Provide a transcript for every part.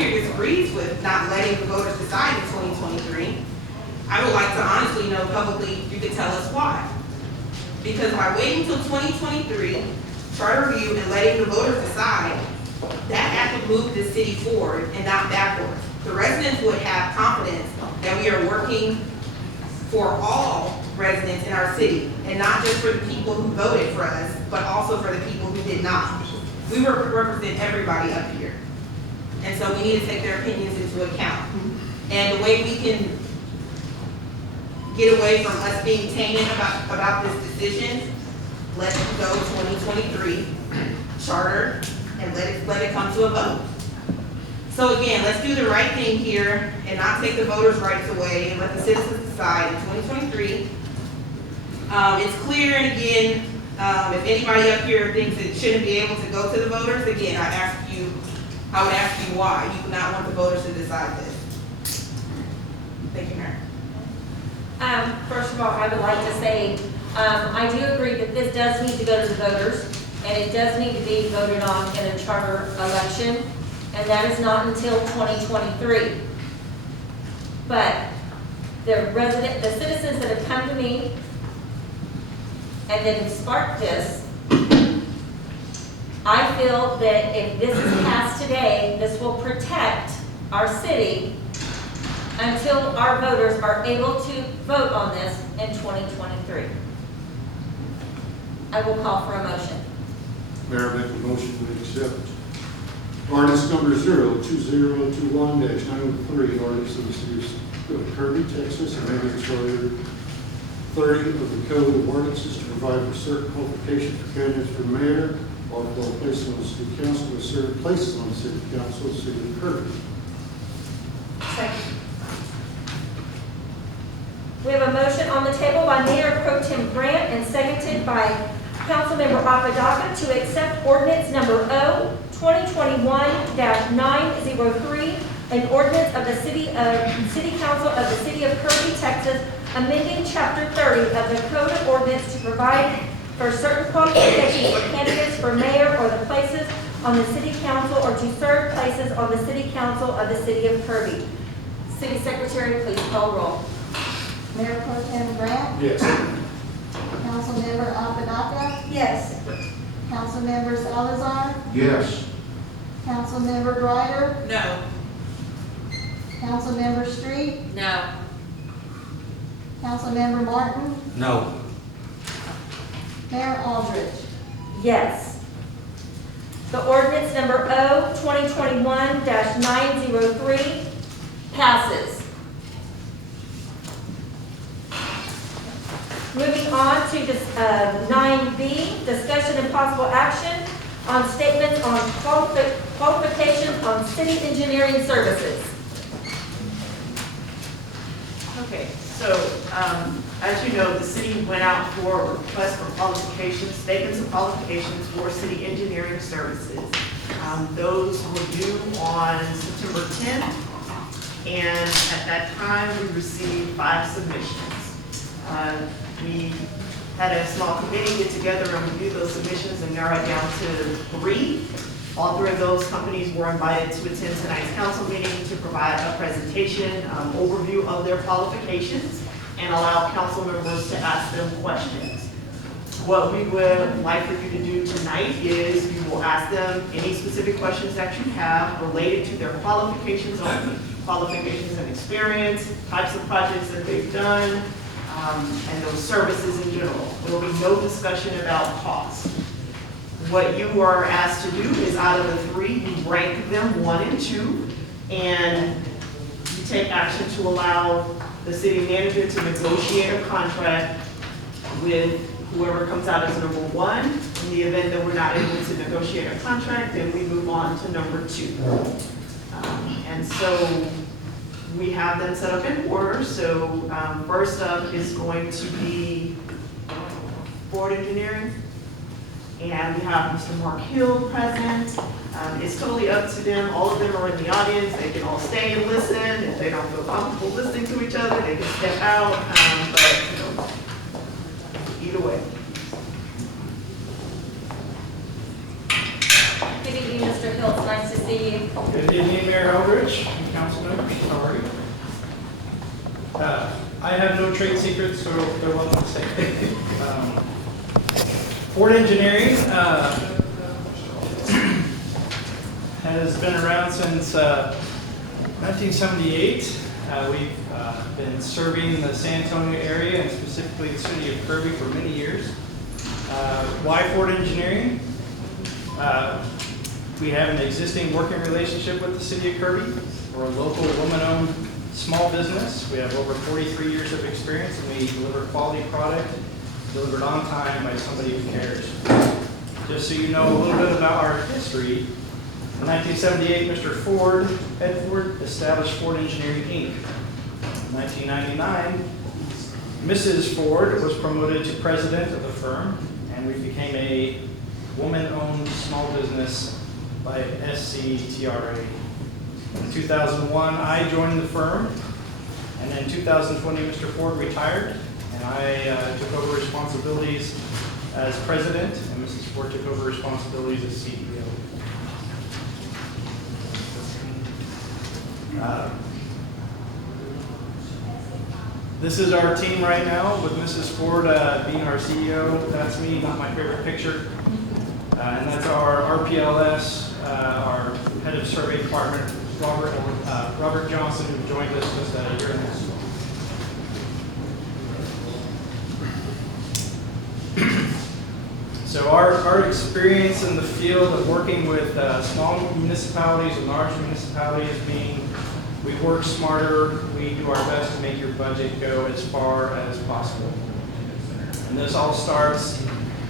here disagrees with not letting the voters decide in 2023, I would like to honestly know publicly, you could tell us why. Because by waiting till 2023, charter review and letting the voters decide, that act would move the city forward and not backwards. The residents would have confidence that we are working for all residents in our city, and not just for the people who voted for us, but also for the people who did not. We represent everybody up here. And so we need to take their opinions into account. And the way we can get away from us being tainted about this decision, let it go 2023, charter, and let it come to a vote. So again, let's do the right thing here and not take the voters' rights away and let the citizens decide in 2023. It's clear, and again, if anybody up here thinks it shouldn't be able to go to the voters, again, I would ask you why you would not want the voters to decide this. Thank you, Mayor. First of all, I would like to say, I do agree that this does need to go to the voters, and it does need to be voted on in a charter election, and that is not until 2023. But the citizens that have come to me and that have sparked this, I feel that if this is passed today, this will protect our city until our voters are able to vote on this in 2023. I will call for a motion. Mayor, make a motion to accept ordinance number 02021-903, ordinance of the city of Kirby, Texas, amending charter 30 of the Code of Ordinances to provide for certain qualifications for candidates for mayor or for places on the city council with certain places on the city council of the city of Kirby. Second. We have a motion on the table by Mayor Pro Tem Grant and seconded by Councilmember Apodaca to accept ordinance number O-2021-903, an ordinance of the City Council of the City of Kirby, Texas, amending Chapter 30 of the Code of Ordinance to provide for certain qualifications for candidates for mayor or the places on the City Council or to serve places on the City Council of the City of Kirby. City Secretary, please call roll. Mayor Pro Tem Grant? Yes. Councilmember Apodaca? Yes. Councilmember Salazar? Yes. Councilmember Ryder? No. Councilmember Street? No. Councilmember Martin? No. Mayor Aldridge? Yes. The ordinance number O-2021-903 passes. Moving on to 9B, discussion and possible action on statements on qualifications on city engineering services. Okay, so as you know, the city went out for requests for qualifications, statements of qualifications for city engineering services. Those were due on September 10th, and at that time we received 5 submissions. We had a small committee get together and review those submissions and narrow it down to 3. All 3 of those companies were invited to attend tonight's council meeting to provide a presentation, overview of their qualifications, and allow council members to ask them questions. What we would like for you to do tonight is you will ask them any specific questions that you have related to their qualifications only, qualifications and experience, types of projects that they've done, and those services in general. There will be no discussion about cost. What you are asked to do is out of the 3, you rank them 1 and 2, and you take action to allow the city manager to negotiate a contract with whoever comes out as number 1. In the event that we're not able to negotiate a contract, then we move on to number 2. And so we have them set up in order. So first up is going to be Ford Engineering. And we have Mr. Mark Hill present. It's totally up to them. All of them are in the audience. They can all stay and listen. If they don't feel comfortable listening to each other, they can step out. But you know, either way. Good evening, Mr. Hill. It's nice to see you. Good evening, Mayor Eldridge and council members. How are you? I have no trade secrets, so they're welcome to say. Ford Engineering has been around since 1978. We've been serving the San Antonio area and specifically the city of Kirby for many years. Why Ford Engineering? We have an existing working relationship with the city of Kirby. We're a local woman-owned small business. We have over 43 years of experience and we deliver quality product delivered on time by somebody who cares. Just so you know a little bit about our history, in 1978, Mr. Ford, Ed Ford, established Ford Engineering, Inc. In 1999, Mrs. Ford was promoted to president of the firm, and we became a woman-owned small business by SCTRA. In 2001, I joined the firm, and in 2020, Mr. Ford retired, and I took over responsibilities as president, and Mrs. Ford took over responsibilities as CEO. This is our team right now, with Mrs. Ford being our CEO. That's me, not my favorite picture. And that's our RPLS, our head of survey department, Robert Johnson, who joined us just a year and a half ago. So our experience in the field of working with small municipalities and large municipalities being we work smarter, we do our best to make your budget go as far as possible. And this all starts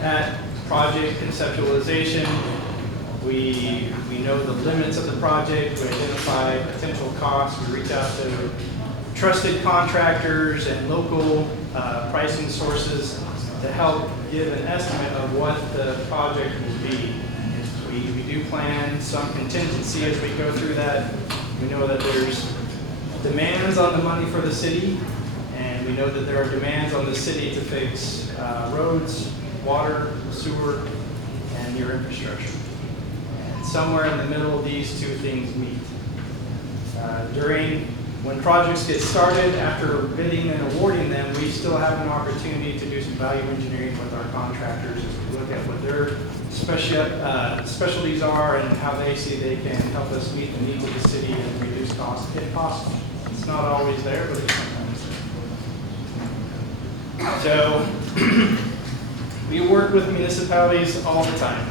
at project conceptualization. We know the limits of the project, we identify potential costs, we reach out to trusted contractors and local pricing sources to help give an estimate of what the project will be. We do plan some contingency as we go through that. We know that there's demands on the money for the city, and we know that there are demands on the city to fix roads, water, sewer, and your infrastructure. And somewhere in the middle, these two things meet. When projects get started, after bidding and awarding them, we still have an opportunity to do some value engineering with our contractors as we look at what their specialties are and how they see they can help us meet the needs of the city and reduce costs if possible. It's not always there, but it's sometimes there. So we work with municipalities all the time.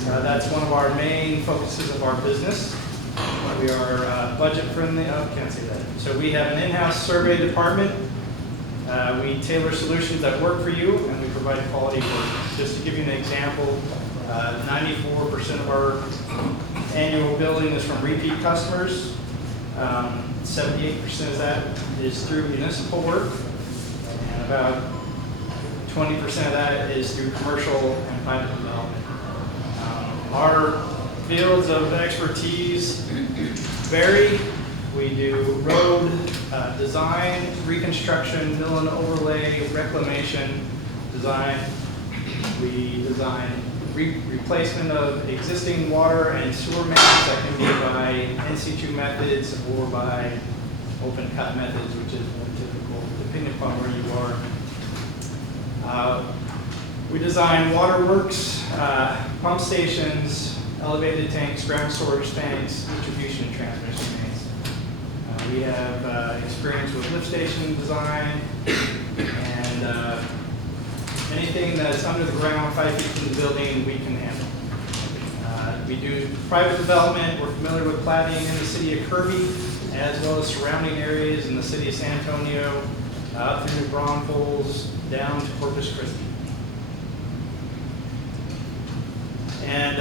That's one of our main focuses of our business. We are budget friendly. Oh, can't say that. So we have an in-house survey department. We tailor solutions that work for you, and we provide quality work. Just to give you an example, 94% of our annual billing is from repeat customers. 78% of that is through municipal work, and about 20% of that is through commercial and private development. Our fields of expertise vary. We do road design, reconstruction, mill and overlay, reclamation design. We design replacement of existing water and sewer mains that can be by in-situ methods or by open cut methods, which is more typical depending upon where you are. We design waterworks, pump stations, elevated tanks, ground storage tanks, distribution and transmission mains. We have experience with lift station design and anything that's under the ground, 5 feet from the building, we can handle. We do private development. We're familiar with platting in the city of Kirby, as well as surrounding areas in the city of San Antonio, up through New Braunfels, down to Corpus Christi. And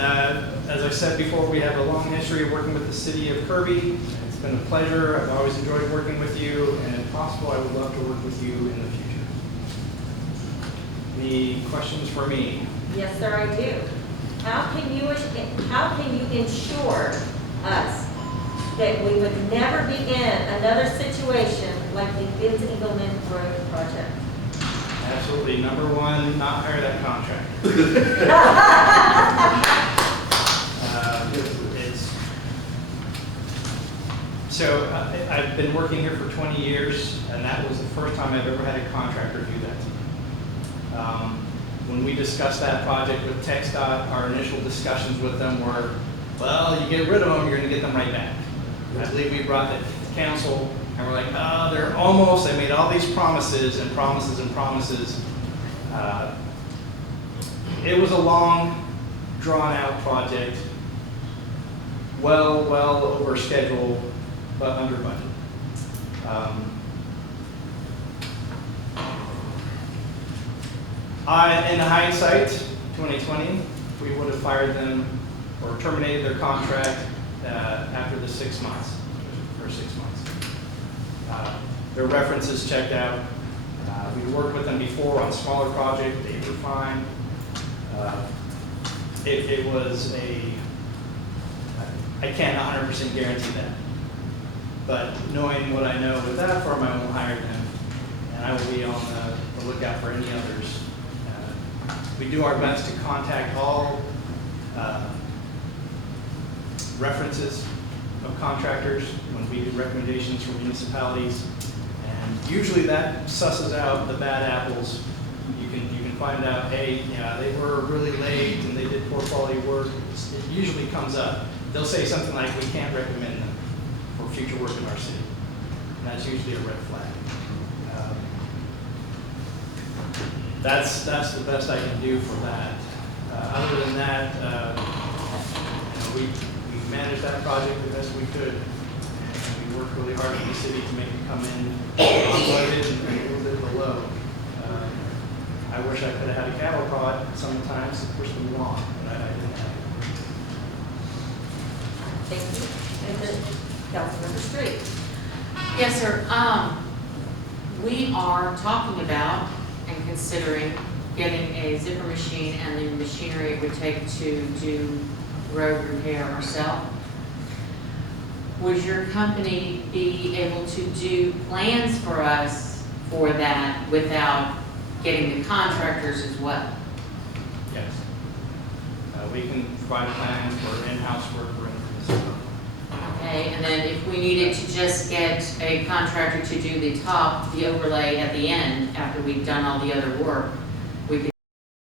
as I said before, we have a long history of working with the city of Kirby. It's been a pleasure. I've always enjoyed working with you, and if possible, I would love to work with you in the future. Any questions for me? Yes, sir, I do. How can you ensure us that we would never be in another situation like the Vince Engelman Road project? Absolutely. Number one, not hire that contractor. So I've been working here for 20 years, and that was the first time I've ever had a contractor do that to me. When we discussed that project with TxDOT, our initial discussions with them were, well, you get rid of them, you're gonna get them right back. I believe we brought it to council, and we're like, oh, they're almost, they made all these promises and promises and promises. It was a long, drawn-out project, well over schedule, but under budget. In hindsight, 2020, we would have fired them or terminated their contract after the 6 months, for 6 months. Their references checked out. We worked with them before on smaller projects, they were fine. It was I can't 100% guarantee that. But knowing what I know with that firm, I won't hire them. And I will be on the lookout for any others. We do our best to contact all references of contractors when we do recommendations for municipalities. And usually that susses out the bad apples. You can find out, hey, yeah, they were really late and they did poor quality work. It usually comes up. They'll say something like, we can't recommend them for future work in our city. And that's usually a red flag. That's the best I can do for that. Other than that, we managed that project the best we could. And we worked really hard in the city to make it come in on budget and a little bit below. I wish I could have had a cattle prod sometimes to push them along, but I didn't have it. Thank you. And then Councilmember Street. Yes, sir. We are talking about and considering getting a zipper machine and the machinery it would take to do road repair ourselves. Would your company be able to do plans for us for that without getting the contractors as well? Yes. We can provide plans for in-house work for this. Okay, and then if we needed to just get a contractor to do the overlay at the end after we've done all the other work,